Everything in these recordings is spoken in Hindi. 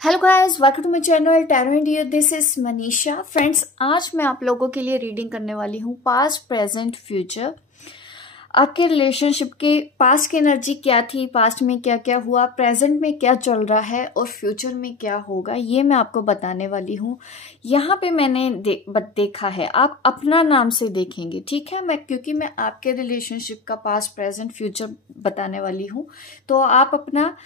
Hello guys, welcome to my channel tarot India. This is Manisha. Friends, आज मैं आप लोगों के लिए रीडिंग करने वाली हूँ पास्ट, प्रेजेंट, फ्यूचर। आपके रिलेशनशिप के पास्ट की एनर्जी क्या थी, पास्ट में क्या क्या हुआ, प्रेजेंट में क्या चल रहा है और फ्यूचर में क्या होगा, ये मैं आपको बताने वाली हूँ। यहाँ पे मैंने देखा है, आप अपना नाम से देखेंगे, ठीक है। क्योंकि मैं आपके रिलेशनशिप का पास्ट, प्रेजेंट, फ्यूचर बताने वाली हूँ, तो आप अपना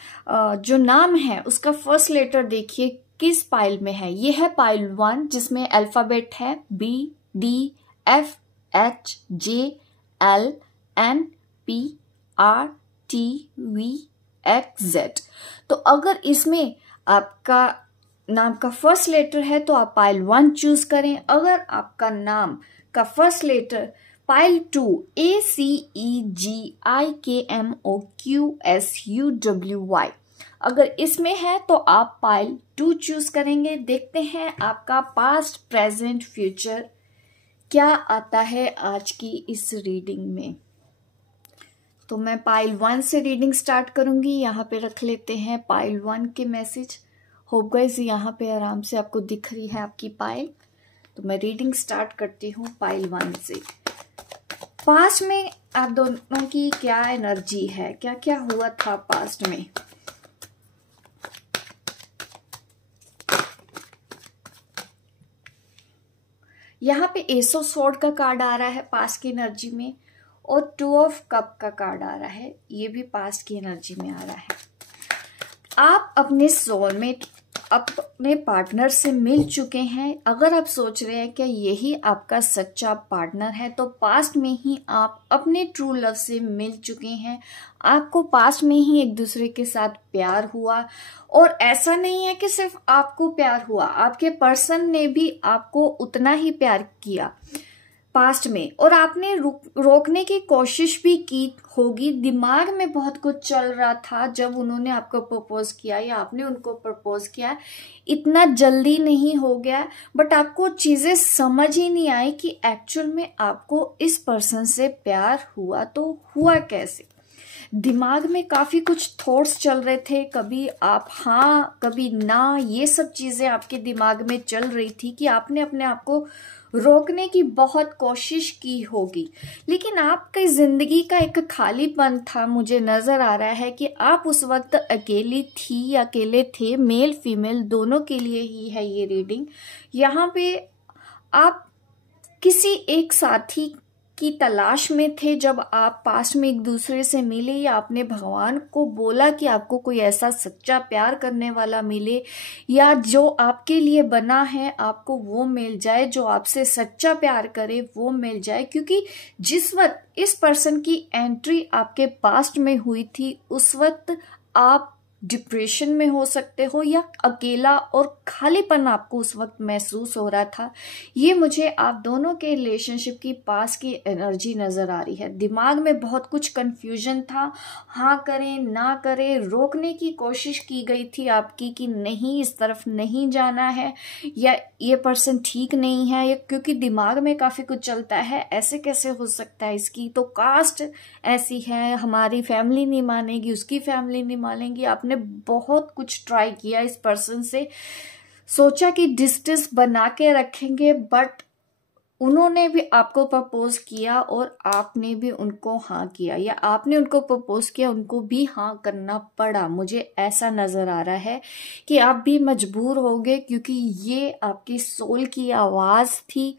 जो नाम है उसका फर्स्ट लेटर देखिए किस पाइल में है। ये है पाइल 1, जिसमें अल्फाबेट है BDFHGLNPRTVXZ। तो अगर इसमें आपका नाम का फर्स्ट लेटर है तो आप पाइल 1 चूज करें। अगर आपका नाम का फर्स्ट लेटर पाइल 2 ACEGIKMOQSUWY अगर इसमें है तो आप पाइल 2 चूज करेंगे। देखते हैं आपका पास्ट, प्रेजेंट, फ्यूचर क्या आता है आज की इस रीडिंग में। तो मैं पाइल 1 से रीडिंग स्टार्ट करूंगी। यहाँ पे रख लेते हैं पाइल 1 के मैसेज। होप गाइस यहाँ पे आराम से आपको दिख रही है आपकी पाइल। तो मैं रीडिंग स्टार्ट करती हूँ पाइल 1 से। पास्ट में आप दोनों की क्या एनर्जी है, क्या क्या हुआ था पास्ट में। यहाँ पे एस ऑफ स्वॉर्ड का कार्ड आ रहा है पास्ट की एनर्जी में, और 2 ऑफ कप का कार्ड आ रहा है, ये भी पास्ट की एनर्जी में आ रहा है। आप अपने सोलमेट, अपने पार्टनर से मिल चुके हैं। अगर आप सोच रहे हैं कि यही आपका सच्चा पार्टनर है तो पास्ट में ही आप अपने ट्रू लव से मिल चुके हैं। आपको पास्ट में ही एक दूसरे के साथ प्यार हुआ, और ऐसा नहीं है कि सिर्फ आपको प्यार हुआ, आपके पर्सन ने भी आपको उतना ही प्यार किया पास्ट में, और आपने रोकने की कोशिश भी की होगी। दिमाग में बहुत कुछ चल रहा था जब उन्होंने आपको प्रपोज किया या आपने उनको प्रपोज किया। इतना जल्दी नहीं हो गया, बट आपको चीजें समझ ही नहीं आई कि एक्चुअल में आपको इस पर्सन से प्यार हुआ तो हुआ कैसे। दिमाग में काफी कुछ थॉट्स चल रहे थे, कभी आप हाँ कभी ना, ये सब चीजें आपके दिमाग में चल रही थी कि आपने अपने आप को रोकने की बहुत कोशिश की होगी। लेकिन आपकी जिंदगी का एक खालीपन था, मुझे नजर आ रहा है कि आप उस वक्त अकेली थी, अकेले थे। मेल फीमेल दोनों के लिए ही है ये रीडिंग। यहाँ पे आप किसी एक साथी की तलाश में थे जब आप पास्ट में एक दूसरे से मिले, या आपने भगवान को बोला कि आपको कोई ऐसा सच्चा प्यार करने वाला मिले, या जो आपके लिए बना है आपको वो मिल जाए, जो आपसे सच्चा प्यार करे वो मिल जाए। क्योंकि जिस वक्त इस पर्सन की एंट्री आपके पास्ट में हुई थी उस वक्त आप डिप्रेशन में हो सकते हो, या अकेला और खालीपन आपको उस वक्त महसूस हो रहा था। ये मुझे आप दोनों के रिलेशनशिप की पास की एनर्जी नजर आ रही है। दिमाग में बहुत कुछ कंफ्यूजन था, हाँ करें ना करें, रोकने की कोशिश की गई थी आपकी कि नहीं इस तरफ नहीं जाना है, या ये पर्सन ठीक नहीं है, क्योंकि दिमाग में काफी कुछ चलता है। ऐसे कैसे हो सकता है, इसकी तो कास्ट ऐसी है, हमारी फैमिली नहीं मानेगी, उसकी फैमिली नहीं मानेगी। आपने बहुत कुछ ट्राई किया इस पर्सन से, सोचा कि डिस्टेंस बना के रखेंगे, बट उन्होंने भी आपको प्रपोज किया और आपने भी उनको हाँ किया, या आपने उनको प्रपोज किया उनको भी हाँ करना पड़ा। मुझे ऐसा नजर आ रहा है कि आप भी मजबूर हो गए, क्योंकि ये आपकी सोल की आवाज थी,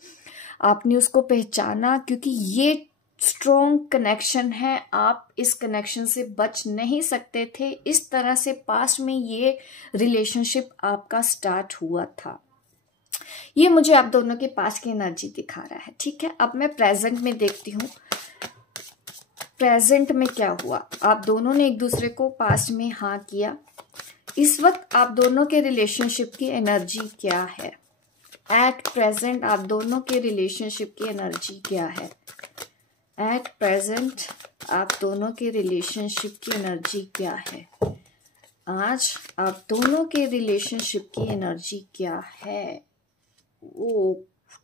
आपने उसको पहचाना। क्योंकि ये स्ट्रॉन्ग कनेक्शन है, आप इस कनेक्शन से बच नहीं सकते थे। इस तरह से पास्ट में ये रिलेशनशिप आपका स्टार्ट हुआ था। ये मुझे आप दोनों के पास की एनर्जी दिखा रहा है, ठीक है। अब मैं प्रेजेंट में देखती हूँ, प्रेजेंट में क्या हुआ। आप दोनों ने एक दूसरे को पास्ट में हाँ किया। इस वक्त आप दोनों के रिलेशनशिप की एनर्जी क्या है। एट प्रेजेंट आप दोनों के रिलेशनशिप की एनर्जी क्या है। एट प्रेजेंट आप दोनों के रिलेशनशिप की एनर्जी क्या है। आज आप दोनों के रिलेशनशिप की एनर्जी क्या है। ओ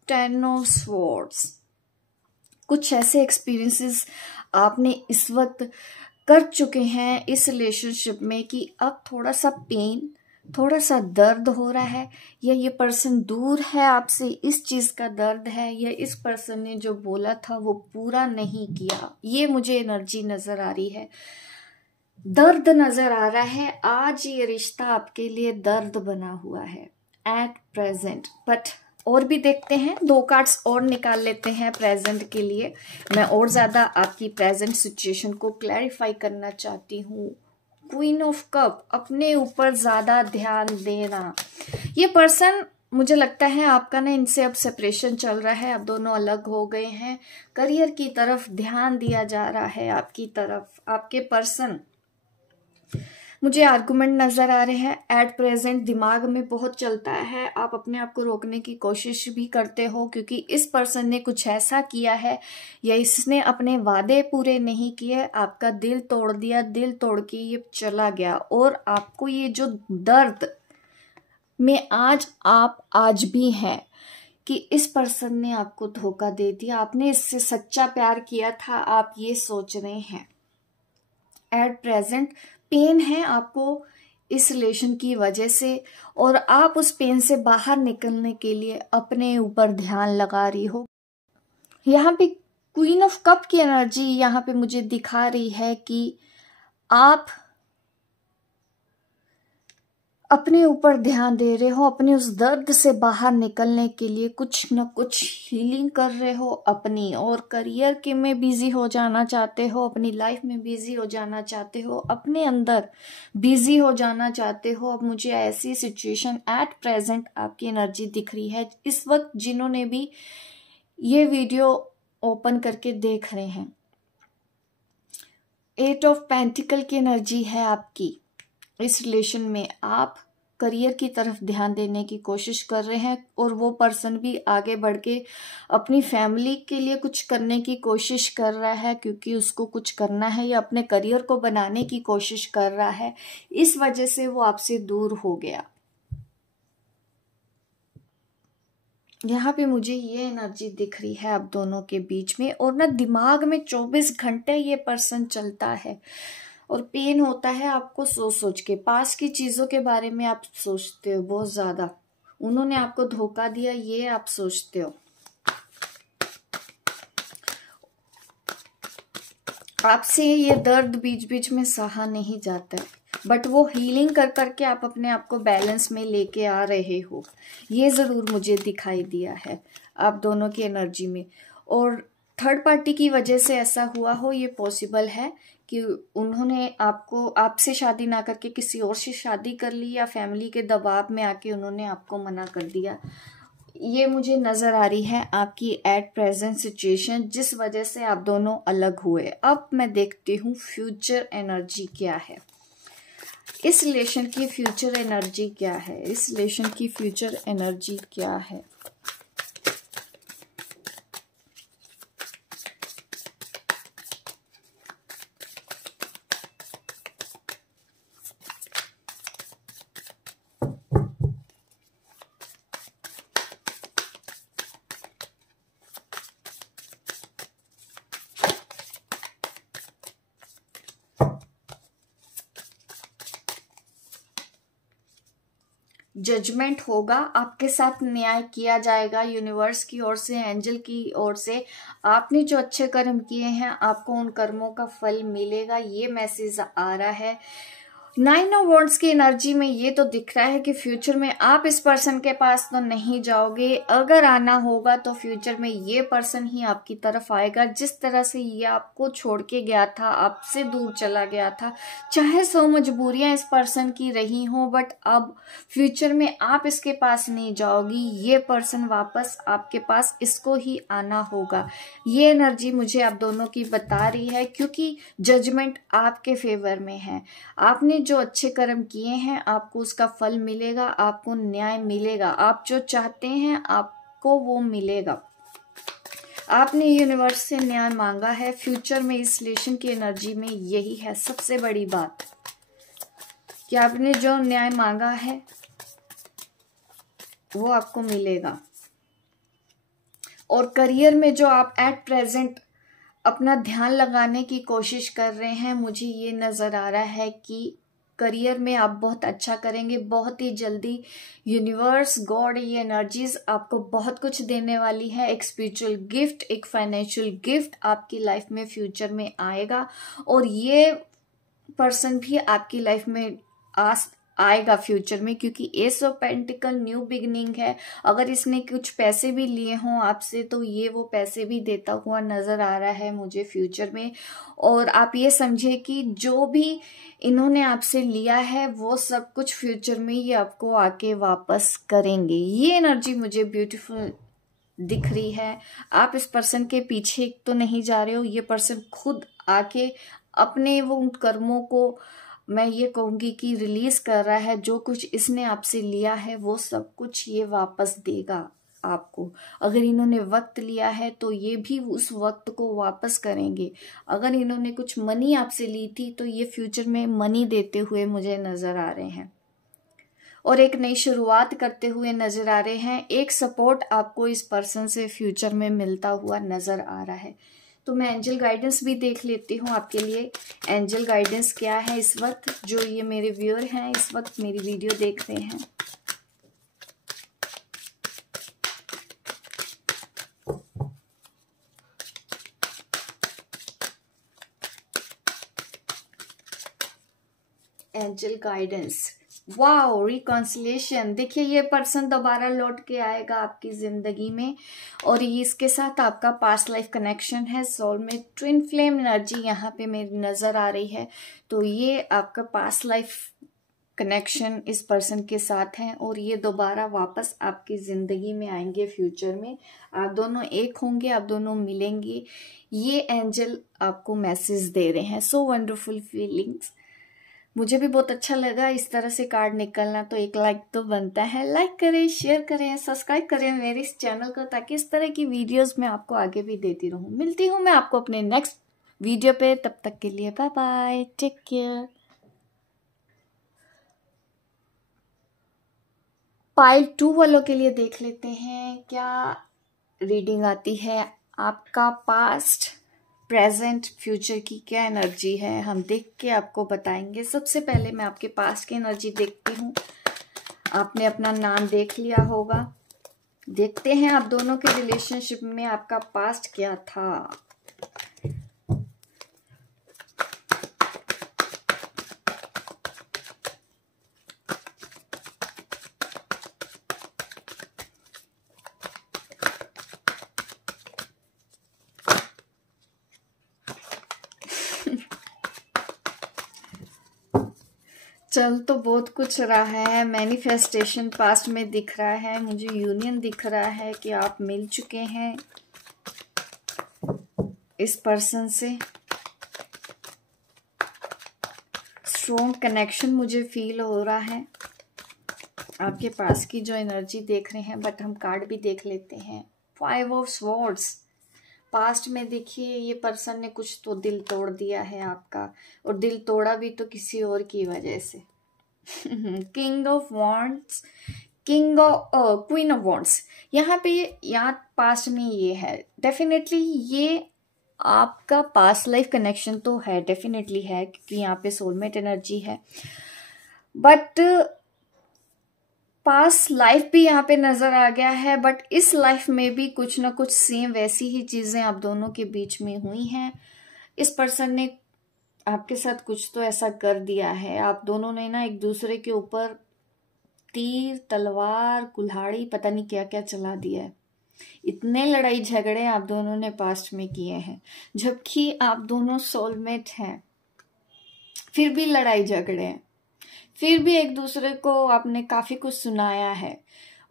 10 ऑफ स्वॉर्ड्स। कुछ ऐसे एक्सपीरियंसेस आपने इस वक्त कर चुके हैं इस रिलेशनशिप में कि अब थोड़ा सा पेन, थोड़ा सा दर्द हो रहा है, या ये पर्सन दूर है आपसे, इस चीज का दर्द है, या इस पर्सन ने जो बोला था वो पूरा नहीं किया, ये मुझे एनर्जी नजर आ रही है। दर्द नजर आ रहा है। आज ये रिश्ता आपके लिए दर्द बना हुआ है एट प्रेजेंट। बट और भी देखते हैं, 2 कार्ड्स और निकाल लेते हैं प्रेजेंट के लिए। मैं और ज्यादा आपकी प्रेजेंट सिचुएशन को क्लैरिफाई करना चाहती हूँ। क्वीन ऑफ कप, अपने ऊपर ज्यादा ध्यान देना। ये पर्सन, मुझे लगता है आपका ना इनसे अब सेपरेशन चल रहा है, अब दोनों अलग हो गए हैं। करियर की तरफ ध्यान दिया जा रहा है आपकी तरफ। आपके पर्सन, मुझे आर्गुमेंट नजर आ रहे हैं एट प्रेजेंट, दिमाग में बहुत चलता है। आप अपने आप को रोकने की कोशिश भी करते हो, क्योंकि इस पर्सन ने कुछ ऐसा किया है या इसने अपने वादे पूरे नहीं किए, आपका दिल तोड़ दिया, दिल तोड़ के ये चला गया। और आपको ये जो दर्द में आप आज भी हैं कि इस पर्सन ने आपको धोखा दे दिया, आपने इससे सच्चा प्यार किया था, आप ये सोच रहे हैं। एट प्रेजेंट पेन है आपको इस रिलेशन की वजह से, और आप उस पेन से बाहर निकलने के लिए अपने ऊपर ध्यान लगा रही हो। यहाँ पे क्वीन ऑफ कप की एनर्जी यहाँ पे मुझे दिखा रही है कि आप अपने ऊपर ध्यान दे रहे हो, अपने उस दर्द से बाहर निकलने के लिए कुछ न कुछ हीलिंग कर रहे हो अपनी, और करियर के में बिजी हो जाना चाहते हो, अपनी लाइफ में बिजी हो जाना चाहते हो, अपने अंदर बिजी हो जाना चाहते हो। अब मुझे ऐसी सिचुएशन एट प्रेजेंट आपकी एनर्जी दिख रही है इस वक्त, जिन्होंने भी ये वीडियो ओपन करके देख रहे हैं। 8 ऑफ पेंटिकल की एनर्जी है आपकी। इस रिलेशन में आप करियर की तरफ ध्यान देने की कोशिश कर रहे हैं, और वो पर्सन भी आगे बढ़ के अपनी फैमिली के लिए कुछ करने की कोशिश कर रहा है, क्योंकि उसको कुछ करना है या अपने करियर को बनाने की कोशिश कर रहा है। इस वजह से वो आपसे दूर हो गया। यहाँ पे मुझे ये एनर्जी दिख रही है आप दोनों के बीच में, और ना दिमाग में 24 घंटे ये पर्सन चलता है, और पेन होता है आपको सोच सोच के। पास की चीजों के बारे में आप सोचते हो बहुत ज्यादा, उन्होंने आपको धोखा दिया ये आप सोचते हो। आपसे ये दर्द बीच बीच में सहा नहीं जाता है, बट वो हीलिंग कर करके आप अपने आप को बैलेंस में लेके आ रहे हो, ये जरूर मुझे दिखाई दिया है आप दोनों की एनर्जी में। और थर्ड पार्टी की वजह से ऐसा हुआ हो, ये पॉसिबल है कि उन्होंने आपसे शादी ना करके किसी और से शादी कर ली, या फैमिली के दबाव में आके उन्होंने आपको मना कर दिया। ये मुझे नजर आ रही है आपकी एट प्रेजेंट सिचुएशन, जिस वजह से आप दोनों अलग हुए। अब मैं देखती हूँ फ्यूचर एनर्जी क्या है, इस रिलेशन की फ्यूचर एनर्जी क्या है, इस रिलेशन की फ्यूचर एनर्जी क्या है। जजमेंट होगा, आपके साथ न्याय किया जाएगा यूनिवर्स की ओर से, एंजल की ओर से। आपने जो अच्छे कर्म किए हैं आपको उन कर्मों का फल मिलेगा, ये मैसेज आ रहा है। 9 ऑफ वॉन्ड्स की एनर्जी में ये तो दिख रहा है कि फ्यूचर में आप इस पर्सन के पास तो नहीं जाओगे, अगर आना होगा तो फ्यूचर में ये पर्सन ही आपकी तरफ आएगा। जिस तरह से ये आपको छोड़ के गया था, आपसे दूर चला गया था, चाहे 100 मजबूरियां इस पर्सन की रही हों, बट अब फ्यूचर में आप इसके पास नहीं जाओगी, ये पर्सन वापस आपके पास, इसको ही आना होगा। ये एनर्जी मुझे आप दोनों की बता रही है, क्योंकि जजमेंट आपके फेवर में है। आपने जो अच्छे कर्म किए हैं आपको उसका फल मिलेगा, आपको न्याय मिलेगा, आप जो चाहते हैं आपको वो मिलेगा। आपने यूनिवर्स से न्याय मांगा है, फ्यूचर में इस रिलेशन की एनर्जी में यही है सबसे बड़ी बात, कि आपने जो न्याय मांगा है वो आपको मिलेगा। और करियर में जो आप एट प्रेजेंट अपना ध्यान लगाने की कोशिश कर रहे हैं, मुझे ये नजर आ रहा है कि करियर में आप बहुत अच्छा करेंगे। बहुत ही जल्दी यूनिवर्स, गॉड, ये एनर्जीज आपको बहुत कुछ देने वाली है। एक स्पिरिचुअल गिफ्ट, एक फाइनेंशियल गिफ्ट आपकी लाइफ में फ्यूचर में आएगा, और ये पर्सन भी आपकी लाइफ में आएगा फ्यूचर में, क्योंकि S of pentacle new beginning है। अगर इसने कुछ पैसे भी लिए हों आपसे तो ये वो पैसे भी देता हुआ नजर आ रहा है मुझे फ्यूचर में। और आप ये समझिए कि जो भी इन्होंने आपसे लिया है वो सब कुछ फ्यूचर में ये आपको आके वापस करेंगे। ये एनर्जी मुझे ब्यूटीफुल दिख रही है। आप इस पर्सन के पीछे तो नहीं जा रहे हो, ये पर्सन खुद आके अपने वो कर्मों को, मैं ये कहूंगी कि रिलीज कर रहा है। जो कुछ इसने आपसे लिया है वो सब कुछ ये वापस देगा आपको। अगर इन्होंने वक्त लिया है तो ये भी उस वक्त को वापस करेंगे। अगर इन्होंने कुछ मनी आपसे ली थी तो ये फ्यूचर में मनी देते हुए मुझे नजर आ रहे हैं, और एक नई शुरुआत करते हुए नजर आ रहे हैं। एक सपोर्ट आपको इस पर्सन से फ्यूचर में मिलता हुआ नजर आ रहा है। तो मैं एंजल गाइडेंस भी देख लेती हूँ आपके लिए। एंजल गाइडेंस क्या है इस वक्त, जो ये मेरे व्यूअर हैं इस वक्त मेरी वीडियो देख रहे हैं। Angel guidance, wow, reconciliation. देखिए ये पर्सन दोबारा लौट के आएगा आपकी जिंदगी में, और ये इसके साथ आपका पास्ट लाइफ कनेक्शन है। सोलमेट, ट्विन फ्लेम एनर्जी यहाँ पे मेरी नजर आ रही है। तो ये आपका पास्ट लाइफ कनेक्शन इस पर्सन के साथ है, और ये दोबारा वापस आपकी जिंदगी में आएंगे फ्यूचर में। आप दोनों एक होंगे, आप दोनों मिलेंगे। ये एंजल आपको मैसेज दे रहे हैं। So wonderful feelings. मुझे भी बहुत अच्छा लगा इस तरह से कार्ड निकलना। तो एक लाइक तो बनता है। लाइक करें, शेयर करें, सब्सक्राइब करें मेरे इस चैनल को, ताकि इस तरह की वीडियोस मैं आपको आगे भी देती रहूं। मिलती हूं मैं आपको अपने नेक्स्ट वीडियो पे, तब तक के लिए बाय बाय, टेक केयर। पाइल 2 वालों के लिए देख लेते हैं क्या रीडिंग आती है। आपका पास्ट, प्रेजेंट, फ्यूचर की क्या एनर्जी है, हम देख के आपको बताएंगे। सबसे पहले मैं आपके पास्ट की एनर्जी देखती हूँ। आपने अपना नाम देख लिया होगा। देखते हैं आप दोनों के रिलेशनशिप में आपका पास्ट क्या था। चल तो बहुत कुछ रहा है। मैनिफेस्टेशन पास्ट में दिख रहा है मुझे, यूनियन दिख रहा है कि आप मिल चुके हैं इस पर्सन से। स्ट्रॉन्ग कनेक्शन मुझे फील हो रहा है आपके पास की जो एनर्जी देख रहे हैं। बट हम कार्ड भी देख लेते हैं। 5 ऑफ स्वॉर्ड्स। पास्ट में देखिए ये पर्सन ने कुछ तो दिल तोड़ दिया है आपका, और दिल तोड़ा भी तो किसी और की वजह से। King of wands, queen of wands. यहाँ पे यहाँ पास्ट में ये है। डेफिनेटली ये आपका पास्ट लाइफ कनेक्शन तो है, डेफिनेटली है, क्योंकि यहाँ पे सोलमेट एनर्जी है। बट पास्ट लाइफ भी यहाँ पे नजर आ गया है। बट इस लाइफ में भी कुछ ना कुछ सेम वैसी ही चीजें आप दोनों के बीच में हुई हैं। इस पर्सन ने आपके साथ कुछ तो ऐसा कर दिया है। आप दोनों ने ना एक दूसरे के ऊपर तीर, तलवार, कुल्हाड़ी, पता नहीं क्या क्या चला दिया है। इतने लड़ाई झगड़े आप दोनों ने पास्ट में किए हैं, जबकि आप दोनों सोलमेट हैं। फिर भी लड़ाई झगड़े हैं, फिर भी एक दूसरे को आपने काफी कुछ सुनाया है,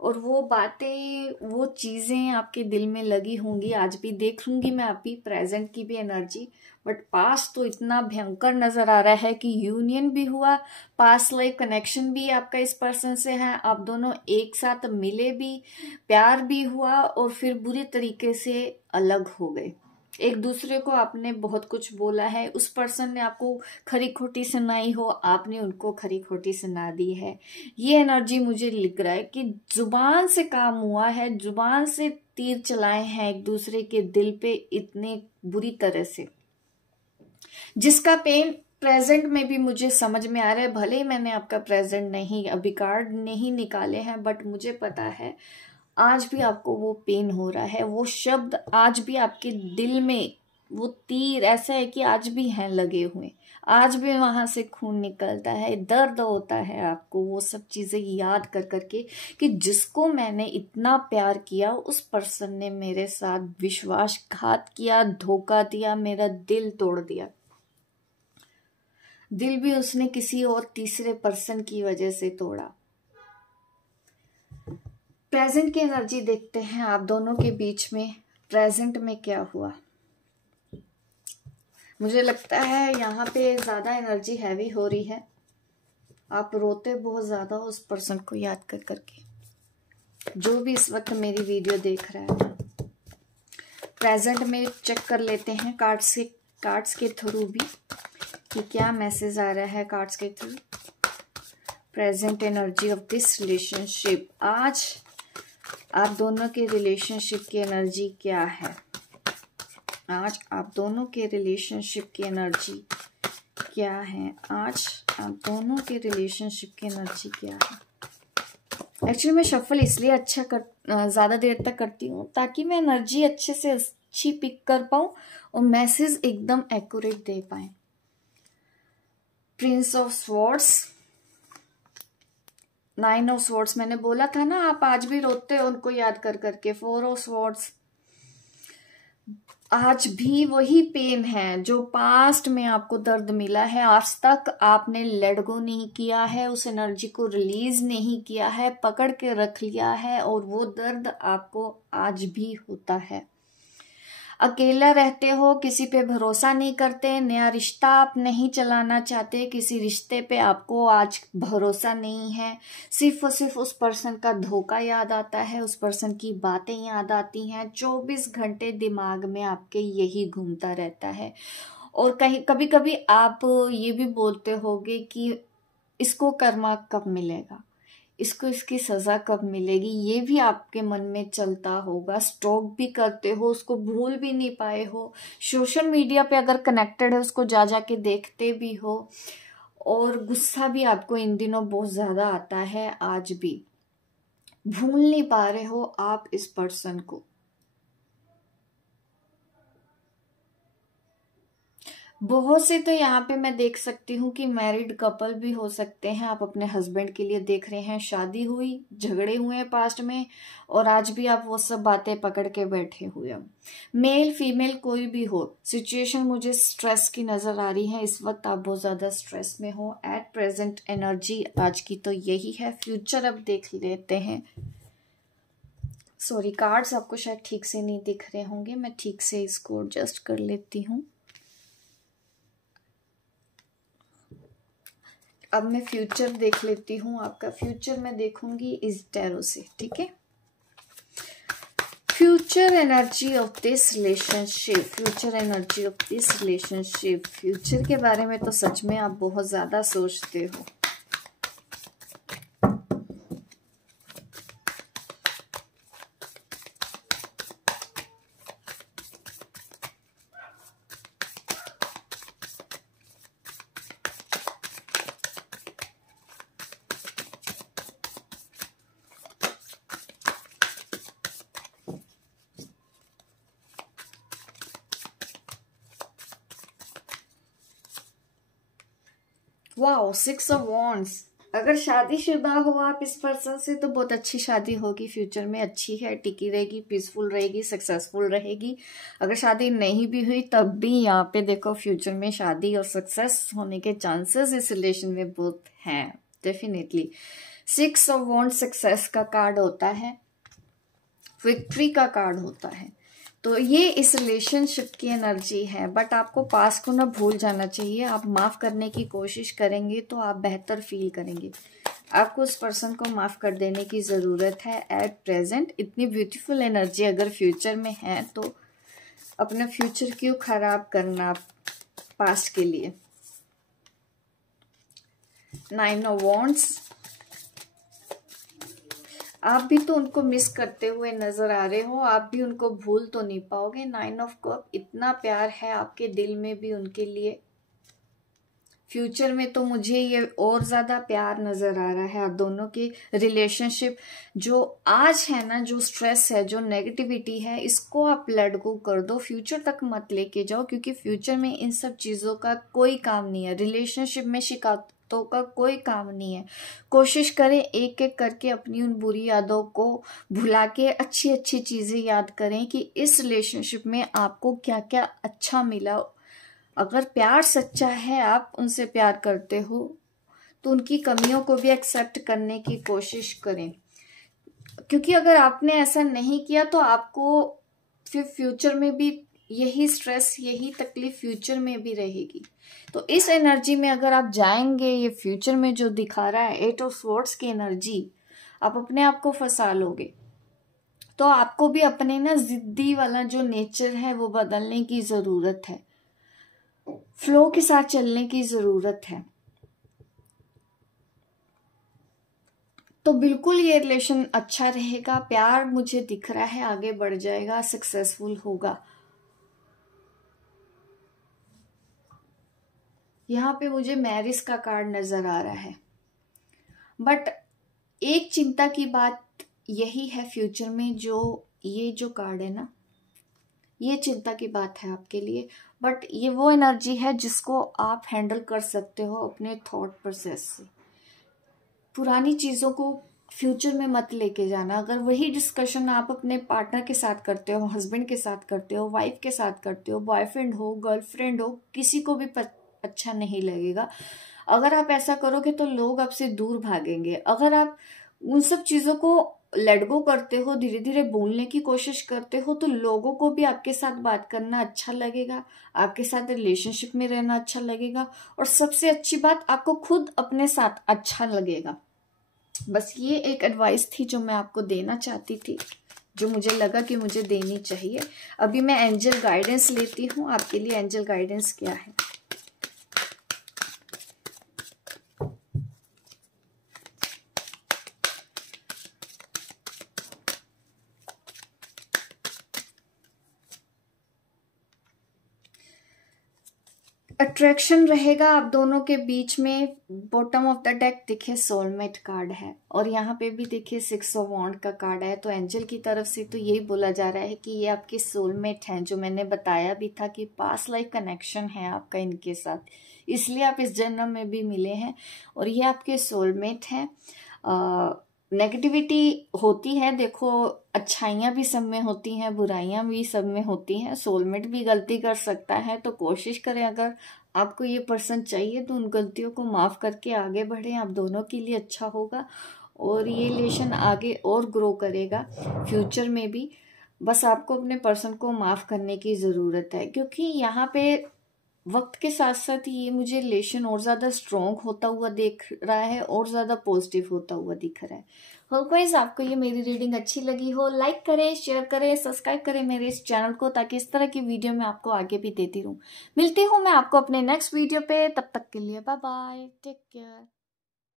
और वो बातें, वो चीजें आपके दिल में लगी होंगी। आज भी देख लूंगी मैं आपकी प्रेजेंट की भी एनर्जी। बट पास्ट तो इतना भयंकर नजर आ रहा है कि यूनियन भी हुआ, पास्ट लाइफ कनेक्शन भी आपका इस पर्सन से है। आप दोनों एक साथ मिले भी, प्यार भी हुआ, और फिर बुरी तरीके से अलग हो गए। एक दूसरे को आपने बहुत कुछ बोला है। उस पर्सन ने आपको खरी खोटी सुनाई हो, आपने उनको खरी खोटी सुना दी है। ये एनर्जी मुझे लिख रहा है कि जुबान से काम हुआ है, जुबान से तीर चलाए हैं एक दूसरे के दिल पे इतने बुरी तरह से, जिसका पेन प्रेजेंट में भी मुझे समझ में आ रहा है, भले ही मैंने आपका प्रेजेंट नहीं अभी कार्ड नहीं निकाले हैं, बट मुझे पता है आज भी आपको वो पेन हो रहा है, वो शब्द आज भी आपके दिल में वो तीर ऐसा है कि आज भी हैं लगे हुए, आज भी वहां से खून निकलता है, दर्द होता है आपको वो सब चीजें याद कर करके कि जिसको मैंने इतना प्यार किया उस पर्सन ने मेरे साथ विश्वासघात किया, धोखा दिया, मेरा दिल तोड़ दिया। दिल भी उसने किसी और तीसरे पर्सन की वजह से तोड़ा। प्रेजेंट की एनर्जी देखते हैं आप दोनों के बीच में, प्रेजेंट में क्या हुआ। मुझे लगता है यहाँ पे ज्यादा एनर्जी हैवी हो रही है, आप रोते बहुत ज्यादा उस पर्सन को याद कर करके, जो भी इस वक्त मेरी वीडियो देख रहा है। प्रेजेंट में चेक कर लेते हैं कार्ड्स के थ्रू भी कि क्या मैसेज आ रहा है कार्ड्स के through. Present energy of this relationship, आज आप दोनों के रिलेशनशिप की एनर्जी क्या है, आज आप दोनों के रिलेशनशिप की एनर्जी क्या है, आज आप दोनों के रिलेशनशिप की एनर्जी क्या है। एक्चुअली मैं शफल इसलिए ज्यादा देर तक करती हूँ ताकि मैं एनर्जी अच्छे से अच्छी पिक कर पाऊं और मैसेज एकदम एक्यूरेट दे पाए। Prince of swords, 9 of swords, मैंने बोला था ना आप आज भी रोते हो उनको याद कर करके। 4 ऑफ स्वॉर्ड्स, आज भी वही पेन है जो पास्ट में आपको दर्द मिला है, आज तक आपने लेट गो नहीं किया है, उस एनर्जी को रिलीज नहीं किया है, पकड़ के रख लिया है और वो दर्द आपको आज भी होता है। अकेला रहते हो, किसी पे भरोसा नहीं करते, नया रिश्ता आप नहीं चलाना चाहते, किसी रिश्ते पे आपको आज भरोसा नहीं है, सिर्फ और सिर्फ उस पर्सन का धोखा याद आता है, उस पर्सन की बातें याद आती हैं, 24 घंटे दिमाग में आपके यही घूमता रहता है। और कहीं कभी कभी आप ये भी बोलते होगे कि इसको कर्मा कब मिलेगा, इसको इसकी सजा कब मिलेगी, ये भी आपके मन में चलता होगा। स्टॉक भी करते हो, उसको भूल भी नहीं पाए हो, सोशल मीडिया पे अगर कनेक्टेड है उसको जा जा के देखते भी हो, और गुस्सा भी आपको इन दिनों बहुत ज्यादा आता है, आज भी भूल नहीं पा रहे हो आप इस पर्सन को। बहुत से तो यहाँ पे मैं देख सकती हूँ कि मैरिड कपल भी हो सकते हैं, आप अपने हस्बैंड के लिए देख रहे हैं, शादी हुई, झगड़े हुए हैं पास्ट में और आज भी आप वो सब बातें पकड़ के बैठे हुए हो। मेल फीमेल कोई भी हो, सिचुएशन मुझे स्ट्रेस की नजर आ रही है, इस वक्त आप बहुत ज्यादा स्ट्रेस में हो। एट प्रेजेंट एनर्जी आज की तो यही है। फ्यूचर अब देख लेते हैं। सॉरी, कार्ड्स आपको शायद ठीक से नहीं दिख रहे होंगे, मैं ठीक से इसको एडजस्ट कर लेती हूँ। अब मैं फ्यूचर देख लेती हूँ, आपका फ्यूचर मैं देखूंगी इस टैरो से, ठीक है। Future energy of this relationship, future energy of this relationship. Future के बारे में तो सच में आप बहुत ज्यादा सोचते हो। Wow, 6 of wands. अगर शादीशुदा हो आप इस पर्सन से तो बहुत अच्छी शादी होगी, फ्यूचर में अच्छी है, टिकी रहेगी, पीसफुल रहेगी, सक्सेसफुल रहेगी। अगर शादी नहीं भी हुई तब भी यहाँ पे देखो फ्यूचर में शादी और सक्सेस होने के चांसेस इस रिलेशन में बहुत हैं, डेफिनेटली। 6 ऑफ वॉन्ड सक्सेस का कार्ड होता है, विक्ट्री का कार्ड होता है, तो ये इस रिलेशनशिप की एनर्जी है। बट आपको पास्ट को ना भूल जाना चाहिए, आप माफ करने की कोशिश करेंगे तो आप बेहतर फील करेंगे। आपको उस पर्सन को माफ कर देने की जरूरत है एट प्रेजेंट। इतनी ब्यूटीफुल एनर्जी अगर फ्यूचर में है तो अपना फ्यूचर क्यों खराब करना पास्ट के लिए। 9 ऑफ वॉन्ड्स, आप भी तो उनको मिस करते हुए नजर आ रहे हो, आप भी उनको भूल तो नहीं पाओगे। 9 ऑफ कप, इतना प्यार है आपके दिल में भी उनके लिए। फ्यूचर में तो मुझे ये और ज्यादा प्यार नजर आ रहा है। आप दोनों की रिलेशनशिप जो आज है ना, जो स्ट्रेस है, जो नेगेटिविटी है, इसको आप लेट गो कर दो, फ्यूचर तक मत लेके जाओ, क्योंकि फ्यूचर में इन सब चीजों का कोई काम नहीं है। रिलेशनशिप में शिकायतों का कोई काम नहीं है। कोशिश करें एक एक करके अपनी उन बुरी यादों को भुला के अच्छी अच्छी चीजें याद करें कि इस रिलेशनशिप में आपको क्या क्या अच्छा मिला। अगर प्यार सच्चा है, आप उनसे प्यार करते हो, तो उनकी कमियों को भी एक्सेप्ट करने की कोशिश करें, क्योंकि अगर आपने ऐसा नहीं किया तो आपको फिर फ्यूचर में भी यही स्ट्रेस, यही तकलीफ फ्यूचर में भी रहेगी। तो इस एनर्जी में अगर आप जाएंगे, ये फ्यूचर में जो दिखा रहा है 8 ऑफ स्वॉर्ड्स की एनर्जी, आप अपने आप को फंसा लोगे। तो आपको भी अपने ना जिद्दी वाला जो नेचर है वो बदलने की जरूरत है, फ्लो के साथ चलने की जरूरत है। तो बिल्कुल ये रिलेशन अच्छा रहेगा, प्यार मुझे दिख रहा है आगे बढ़ जाएगा, सक्सेसफुल होगा। यहाँ पे मुझे मैरिज का कार्ड नजर आ रहा है, बट एक चिंता की बात यही है फ्यूचर में, जो ये जो कार्ड है ना, ये चिंता की बात है आपके लिए, बट ये वो एनर्जी है जिसको आप हैंडल कर सकते हो अपने थॉट प्रोसेस से। पुरानी चीजों को फ्यूचर में मत लेके जाना। अगर वही डिस्कशन आप अपने पार्टनर के साथ करते हो, हस्बैंड के साथ करते हो, वाइफ के साथ करते हो, बॉयफ्रेंड हो, गर्लफ्रेंड हो, किसी को भी अच्छा नहीं लगेगा। अगर आप ऐसा करोगे तो लोग आपसे दूर भागेंगे। अगर आप उन सब चीजों को लेट गो करते हो, धीरे धीरे बोलने की कोशिश करते हो, तो लोगों को भी आपके साथ बात करना अच्छा लगेगा, आपके साथ रिलेशनशिप में रहना अच्छा लगेगा, और सबसे अच्छी बात, आपको खुद अपने साथ अच्छा लगेगा। बस ये एक एडवाइस थी जो मैं आपको देना चाहती थी, जो मुझे लगा कि मुझे देनी चाहिए। अभी मैं एंजल गाइडेंस लेती हूँ आपके लिए। एंजल गाइडेंस क्या है? अट्रैक्शन रहेगा आप दोनों के बीच में। बॉटम ऑफ द डेक देखिए सोलमेट कार्ड है, और यहाँ पे भी देखिए 6 ऑफ वॉन्ड का कार्ड है। तो एंजल की तरफ से तो यही बोला जा रहा है कि ये आपके सोलमेट हैं, जो मैंने बताया भी था कि पास्ट लाइफ कनेक्शन है आपका इनके साथ, इसलिए आप इस जन्म में भी मिले हैं, और ये आपके सोलमेट हैं। नेगेटिविटी होती है, देखो अच्छाइयाँ भी सब में होती हैं, बुराइयाँ भी सब में होती हैं, सोलमेट भी गलती कर सकता है। तो कोशिश करें, अगर आपको ये पर्सन चाहिए तो उन गलतियों को माफ करके आगे बढ़ें, आप दोनों के लिए अच्छा होगा, और ये रिलेशन आगे और ग्रो करेगा फ्यूचर में भी। बस आपको अपने पर्सन को माफ करने की जरूरत है, क्योंकि यहाँ पे वक्त के साथ साथ ये मुझे रिलेशन और ज्यादा स्ट्रॉन्ग होता हुआ देख रहा है, और ज्यादा पॉजिटिव होता हुआ दिख रहा है। गाइस, आपको ये मेरी रीडिंग अच्छी लगी हो, लाइक करें, शेयर करें, सब्सक्राइब करें मेरे इस चैनल को, ताकि इस तरह की वीडियो मैं आपको आगे भी देती रहूं। मिलती हूँ मैं आपको अपने नेक्स्ट वीडियो पे, तब तक के लिए बाय बाय, टेक केयर।